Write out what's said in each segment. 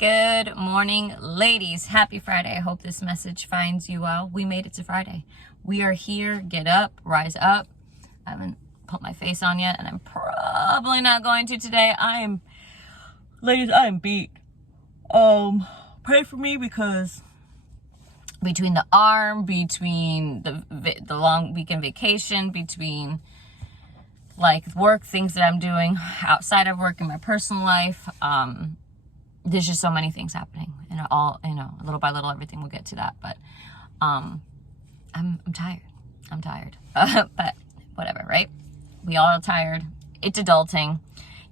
Good morning, ladies. Happy Friday. I hope this message finds you well. We made it to Friday. We are here. Get up, rise up. I haven't put my face on yet, and I'm probably not going to today. Ladies, I am beat. Pray for me because between the arm, between the long weekend vacation, between like work, things that I'm doing outside of work in my personal life, there's just so many things happening, and all, little by little, everything will get to that. But I'm tired. But whatever, right? We all are tired. It's adulting.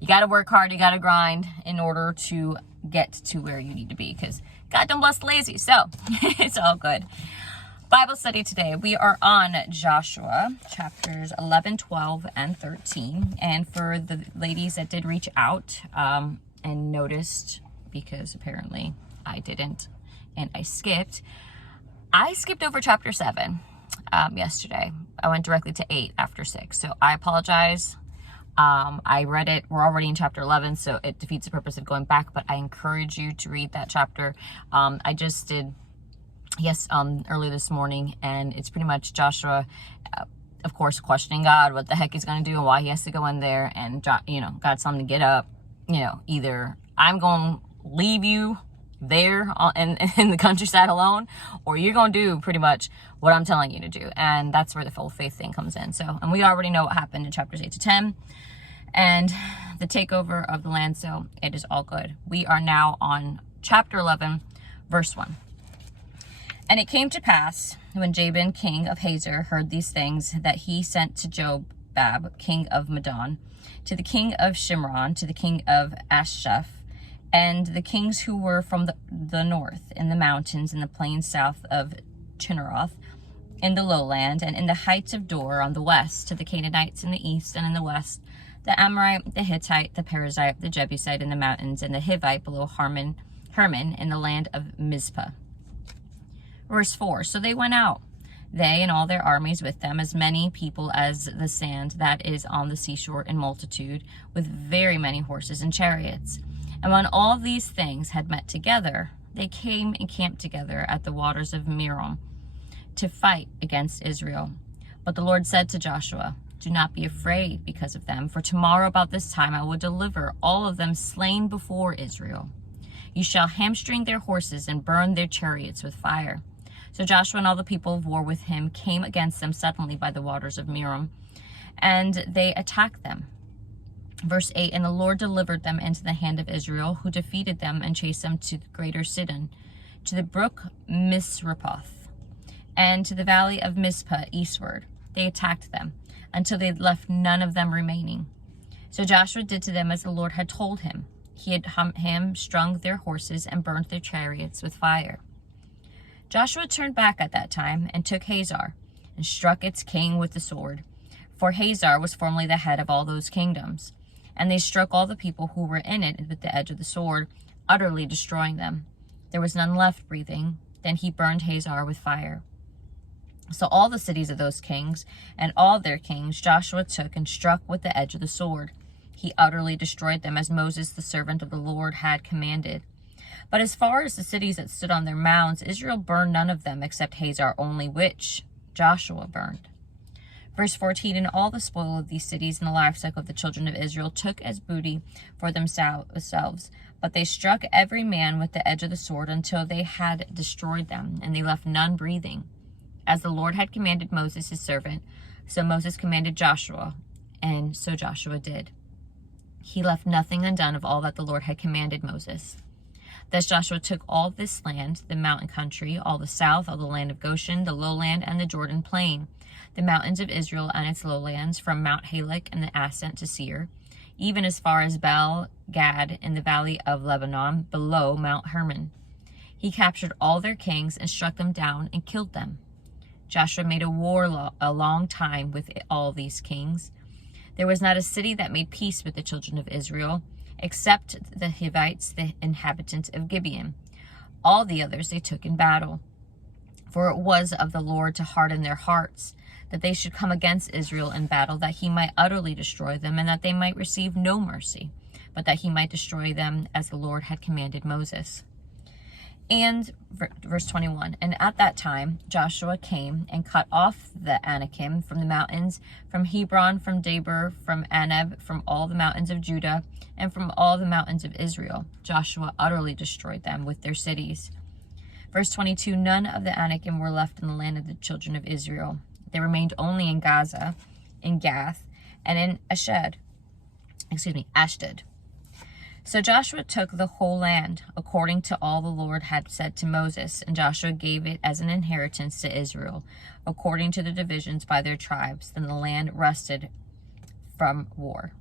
You got to work hard. You got to grind in order to get to where you need to be, because God don't bless the lazy. So it's all good. Bible study today. We are on Joshua chapters 11, 12, and 13. And for the ladies that did reach out and noticed, because apparently I didn't and I skipped over chapter 7 yesterday. I went directly to 8 after 6. So I apologize. I read it. We're already in chapter 11, so it defeats the purpose of going back, but I encourage you to read that chapter. I just did early this morning, and it's pretty much Joshua, of course, questioning God, what the heck he's going to do and why he has to go in there. And, God's telling him to get up. Either I'm going to leave you there in the countryside alone, or you're going to do pretty much what I'm telling you to do. And that's where the full faith thing comes in. And we already know what happened in chapters 8 to 10 and the takeover of the land. So it is all good. We are now on chapter 11, verse 1. And it came to pass, when Jabin, king of Hazor, heard these things, that he sent to Jobab, king of Madon, to the king of Shimron, to the king of Ashaph, and the kings who were from the north, in the mountains, in the plains south of Chinneroth, in the lowland, and in the heights of Dor on the west, to the Canaanites in the east and in the west, the Amorite, the Hittite, the Perizzite, the Jebusite in the mountains, and the Hivite below Hermon in the land of Mizpah. Verse 4, so they went out, they and all their armies with them, as many people as the sand that is on the seashore in multitude, with very many horses and chariots. And when all these things had met together, they came and camped together at the waters of Merom to fight against Israel. But the Lord said to Joshua, do not be afraid because of them, for tomorrow about this time I will deliver all of them slain before Israel. You shall hamstring their horses and burn their chariots with fire. So Joshua and all the people of war with him came against them suddenly by the waters of Merom, and they attacked them. Verse 8, and the Lord delivered them into the hand of Israel, who defeated them and chased them to the greater Sidon, to the brook Misrepoth, and to the valley of Mizpah eastward. They attacked them, until they had left none of them remaining. So Joshua did to them as the Lord had told him. He had hamstrung their horses and burnt their chariots with fire. Joshua turned back at that time and took Hazor, and struck its king with the sword, for Hazor was formerly the head of all those kingdoms. And they struck all the people who were in it with the edge of the sword, utterly destroying them. There was none left breathing. Then he burned Hazor with fire. So all the cities of those kings and all their kings Joshua took and struck with the edge of the sword. He utterly destroyed them, as Moses, the servant of the Lord, had commanded. But as far as the cities that stood on their mounds, Israel burned none of them except Hazor only, which Joshua burned. Verse 14, and all the spoil of these cities and the livestock of the children of Israel took as booty for themselves. But they struck every man with the edge of the sword until they had destroyed them, and they left none breathing. As the Lord had commanded Moses his servant, so Moses commanded Joshua, and so Joshua did. He left nothing undone of all that the Lord had commanded Moses. Thus Joshua took all this land, the mountain country, all the south, all the land of Goshen, the lowland, and the Jordan plain, the mountains of Israel and its lowlands, from Mount Halak and the ascent to Seir, even as far as Baal-Gad in the valley of Lebanon, below Mount Hermon. He captured all their kings and struck them down and killed them. Joshua made a war a long time with all these kings. There was not a city that made peace with the children of Israel, except the Hivites, the inhabitants of Gibeon. All the others they took in battle. For it was of the Lord to harden their hearts, that they should come against Israel in battle, that he might utterly destroy them, and that they might receive no mercy, but that he might destroy them as the Lord had commanded Moses. And verse 21, and at that time Joshua came and cut off the Anakim from the mountains, from Hebron, from Debir, from Anab, from all the mountains of Judah, and from all the mountains of Israel. Joshua utterly destroyed them with their cities. Verse 22, none of the Anakim were left in the land of the children of Israel. They remained only in Gaza, in Gath, and in Ashdod. So Joshua took the whole land, according to all the Lord had said to Moses, and Joshua gave it as an inheritance to Israel, according to the divisions by their tribes. Then the land rested from war.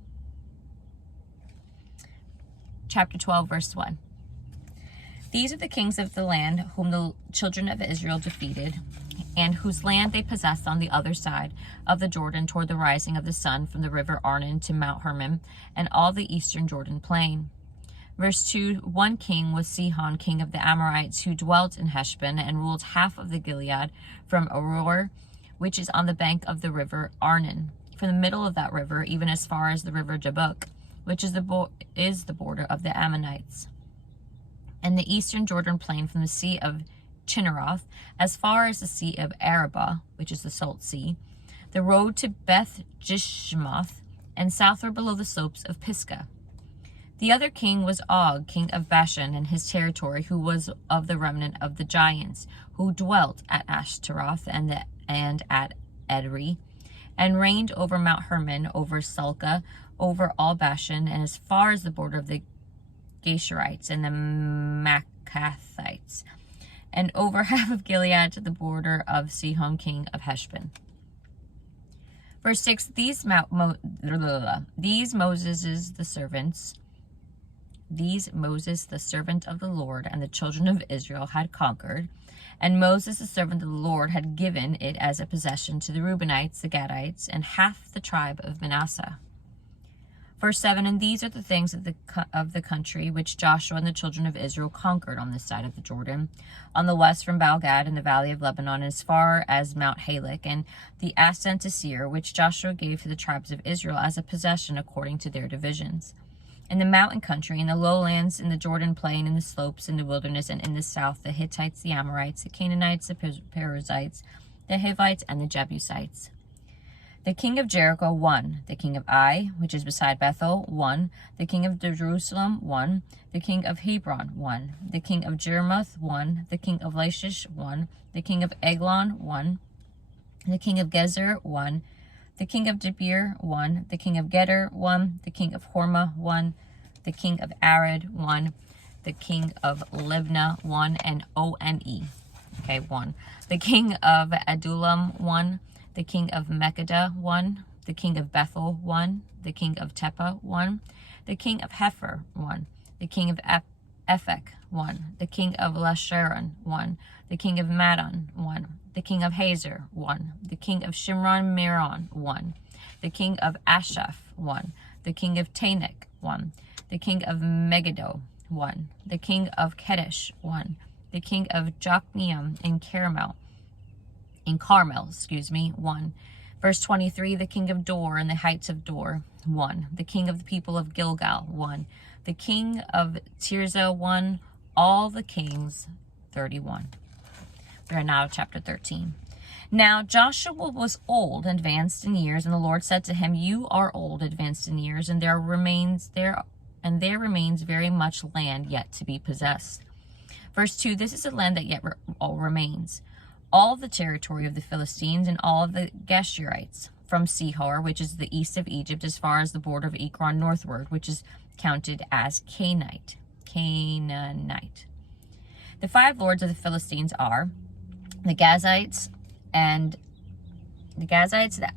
Chapter 12, verse 1. These are the kings of the land whom the children of Israel defeated, and whose land they possessed on the other side of the Jordan toward the rising of the sun from the river Arnon to Mount Hermon, and all the eastern Jordan plain. Verse 2, one king was Sihon, king of the Amorites, who dwelt in Heshbon and ruled half of the Gilead from Aroer, which is on the bank of the river Arnon, from the middle of that river, even as far as the river Jabbok, which is the border of the Ammonites, and the eastern Jordan plain from the sea of Chinneroth, as far as the sea of Arabah, which is the Salt Sea, the road to Beth Jishmoth, and southward below the slopes of Pisgah. The other king was Og, king of Bashan, and his territory, who was of the remnant of the giants, who dwelt at Ashtaroth and at Edrei, and reigned over Mount Hermon, over Salcah, over all Bashan, and as far as the border of the Geshurites and the Maccathites, and over half of Gilead to the border of Sihon, king of Heshbon. Verse 6, these Moses the servant of the Lord and the children of Israel had conquered, and Moses the servant of the Lord had given it as a possession to the Reubenites, the Gadites, and half the tribe of Manasseh. Verse 7, and these are the things of the country which Joshua and the children of Israel conquered on this side of the Jordan, on the west from Baal-Gad in the valley of Lebanon, as far as Mount Halak, and the ascent to Seir, which Joshua gave to the tribes of Israel as a possession according to their divisions. In the mountain country, in the lowlands, in the Jordan plain, in the slopes, in the wilderness, and in the south, the Hittites, the Amorites, the Canaanites, the Perizzites, the Hivites, and the Jebusites. The king of Jericho, 1. The king of Ai, which is beside Bethel, 1. The king of Jerusalem, 1. The king of Hebron, 1. The king of Jermuth, 1. The king of Lachish, 1. The king of Eglon, 1. The king of Gezer, 1. The king of Debir, 1. The king of Geder, 1. The king of Hormah, 1. The king of Arad, 1. The king of Libnah, 1. And O-N-E, okay, 1. The king of Adullam, 1. The king of Mekkedah, 1. The king of Bethel, 1. The king of Teppah, 1. The king of Hepher, 1. The king of Ephek, 1. The king of Lasharon, 1. The king of Madon, 1. The king of Hazer, 1. The king of Shimron Meron, 1. The king of Ashaph, 1. The king of Tanakh, 1. The king of Megiddo, 1. The king of Kedesh, 1. The king of Jokneam in Carmel, 1. Verse 23, the king of Dor and the heights of Dor, 1. The king of the people of Gilgal, 1. The king of Tirzah, 1. All the kings, 31. We are now at chapter 13. Now Joshua was old, advanced in years, and the Lord said to him, you are old, advanced in years, and there remains very much land yet to be possessed. Verse 2, this is a land that yet remains. All the territory of the Philistines and all of the Geshurites, from Sihor, which is the east of Egypt, as far as the border of Ekron northward, which is counted as Canaanite. The 5 lords of the Philistines are the Gazites, the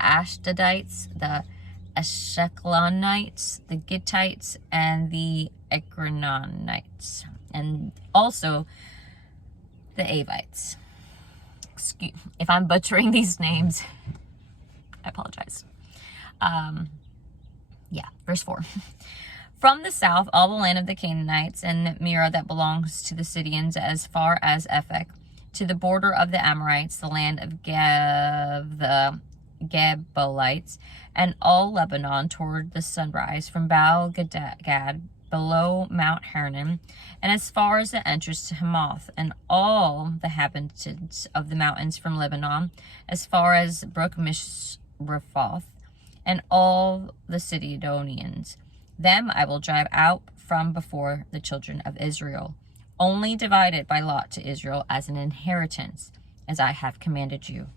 Ashdodites, the Ashkelonites, the Gittites, and the Ekrononites, and also the Avites. If I'm butchering these names, I apologize. Verse 4. From the south, all the land of the Canaanites and Mira that belongs to the Sidonians as far as Ephek, to the border of the Amorites, the land of Gav, the Gebalites, and all Lebanon toward the sunrise, from Baal Gad below Mount Hermon, and as far as the entrance to Hamath, and all the inhabitants of the mountains from Lebanon, as far as Brook Mishrefoth, and all the Sidonians. Them I will drive out from before the children of Israel, only divided by lot to Israel as an inheritance, as I have commanded you.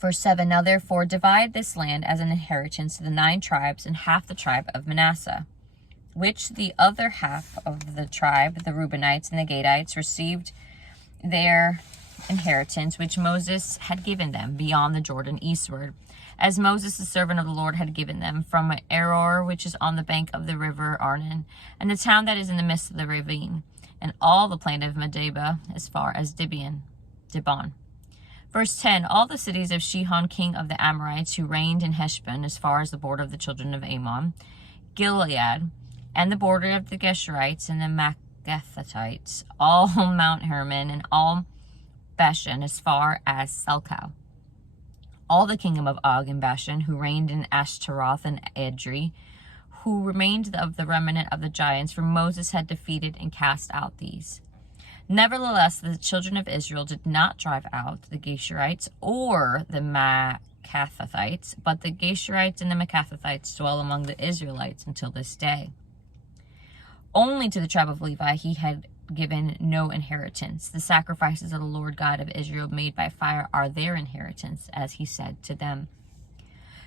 Verse 7, now therefore divide this land as an inheritance to the 9 tribes and half the tribe of Manasseh, which the other half of the tribe, the Reubenites and the Gadites, received their inheritance, which Moses had given them beyond the Jordan eastward, as Moses, the servant of the Lord, had given them, from Aror, which is on the bank of the river Arnon, and the town that is in the midst of the ravine, and all the plain of Medeba, as far as Dibon. Verse 10, all the cities of Sihon, king of the Amorites, who reigned in Heshbon, as far as the border of the children of Ammon, Gilead, and the border of the Geshurites and the Maacathites, all Mount Hermon, and all Bashan, as far as Salcah. All the kingdom of Og and Bashan, who reigned in Ashtaroth and Edrei, who remained of the remnant of the giants, for Moses had defeated and cast out these. Nevertheless, the children of Israel did not drive out the Geshurites or the Maacathites, but the Geshurites and the Maacathites dwell among the Israelites until this day. Only to the tribe of Levi he had given no inheritance. The sacrifices of the Lord God of Israel made by fire are their inheritance, as he said to them.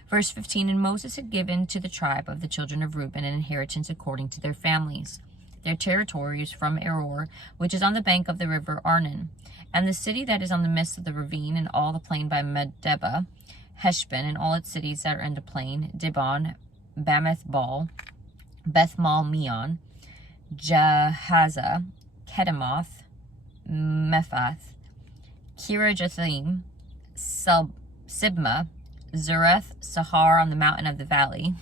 Verse 15, and Moses had given to the tribe of the children of Reuben an inheritance according to their families. Their territories from Aror, which is on the bank of the river Arnon, and the city that is on the midst of the ravine, and all the plain by Medeba, Heshbon, and all its cities that are in the plain, Dibon, Bameth Baal, Bethmal Meon, Jahaza, Kedemoth, Mephath, Kirjathim, Sibma, Zereth, Sahar on the mountain of the valley,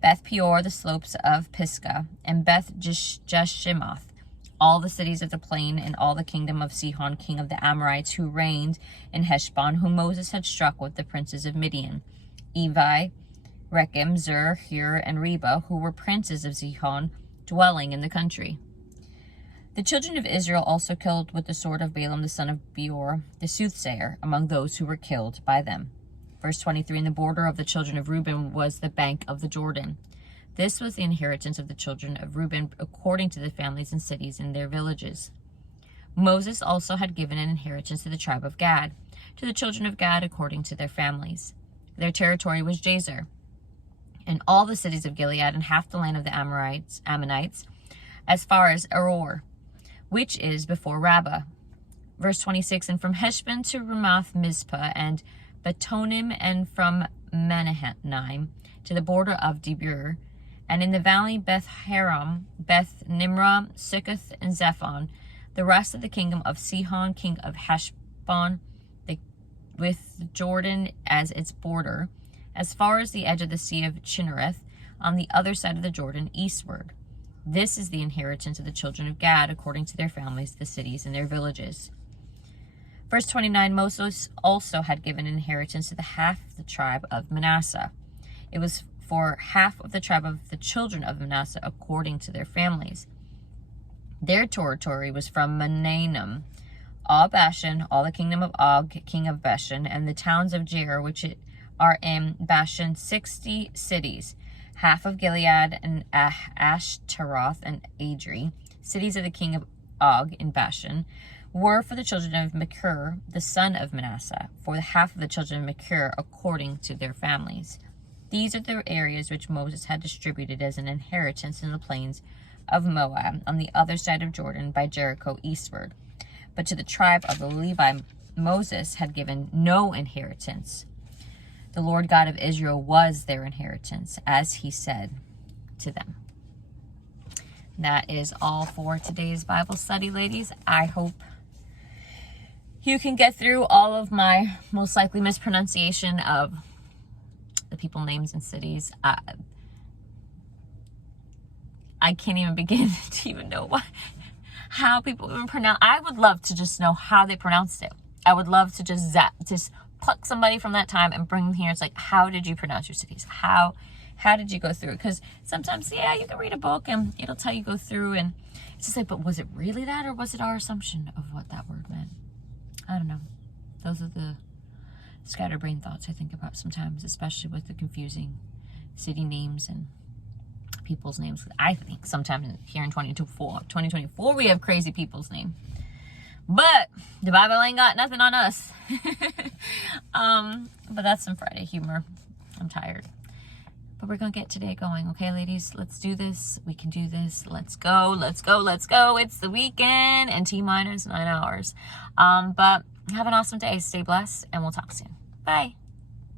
Beth Peor, the slopes of Pisgah, and Beth Jeshimoth, all the cities of the plain, and all the kingdom of Sihon, king of the Amorites, who reigned in Heshbon, whom Moses had struck with the princes of Midian, Evi, Rechem, Zur, Hur, and Reba, who were princes of Sihon, dwelling in the country. The children of Israel also killed with the sword of Balaam the son of Beor, the soothsayer, among those who were killed by them. Verse 23, and the border of the children of Reuben was the bank of the Jordan. This was the inheritance of the children of Reuben according to the families and cities in their villages. Moses also had given an inheritance to the tribe of Gad, to the children of Gad according to their families. Their territory was Jazer, and all the cities of Gilead, and half the land of the Ammonites, as far as Aror, which is before Rabbah. Verse 26, and from Heshbon to Ramoth Mizpah, and Betonim, and from Mahanaim to the border of Debir, and in the valley Beth Haram, Beth Nimrah, Succoth, and Zephon, the rest of the kingdom of Sihon, king of Heshbon, with Jordan as its border, as far as the edge of the sea of Chinnereth, on the other side of the Jordan, eastward. This is the inheritance of the children of Gad, according to their families, the cities and their villages. Verse 29, Moses also had given inheritance to the half of the tribe of Manasseh. It was for half of the tribe of the children of Manasseh, according to their families. Their territory was from Mahanaim, all Bashan, all the kingdom of Og, king of Bashan, and the towns of Jair, which are in Bashan, 60 cities, half of Gilead, and Ashtaroth, and Edrei, cities of the king of Og in Bashan, were for the children of Machir, the son of Manasseh, for the half of the children of Machir, according to their families. These are the areas which Moses had distributed as an inheritance in the plains of Moab, on the other side of Jordan, by Jericho eastward. But to the tribe of the Levi, Moses had given no inheritance. The Lord God of Israel was their inheritance, as he said to them. That is all for today's Bible study, ladies. I hope you can get through all of my most likely mispronunciation of the people names and cities. I can't even begin to even know how people even pronounce. I would love to just know how they pronounced it. I would love to just pluck somebody from that time and bring them here. It's like, how did you pronounce your cities? How did you go through it? Because sometimes, yeah, you can read a book and it'll tell you go through, and it's just like, but was it really that, or was it our assumption of what that word meant? I don't know. Those are the scatterbrain thoughts I think about sometimes, especially with the confusing city names and people's names. I think sometimes here in 2024, we have crazy people's name. But the Bible ain't got nothing on us. But that's some Friday humor. I'm tired. But we're going to get today going. Okay, ladies, let's do this. We can do this. Let's go. Let's go. Let's go. It's the weekend and T-minus 9 hours. But have an awesome day. Stay blessed and we'll talk soon. Bye.